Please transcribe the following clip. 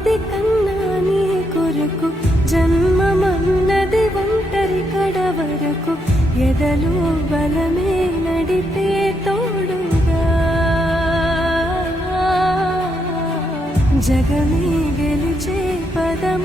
ఇది కన్నా నీ కొరకు జన్మమన్నది ఒంటరి కడ వరకు ఎదలో బలమే నడిపే తోడుగా జగమే గెలిచే పదమ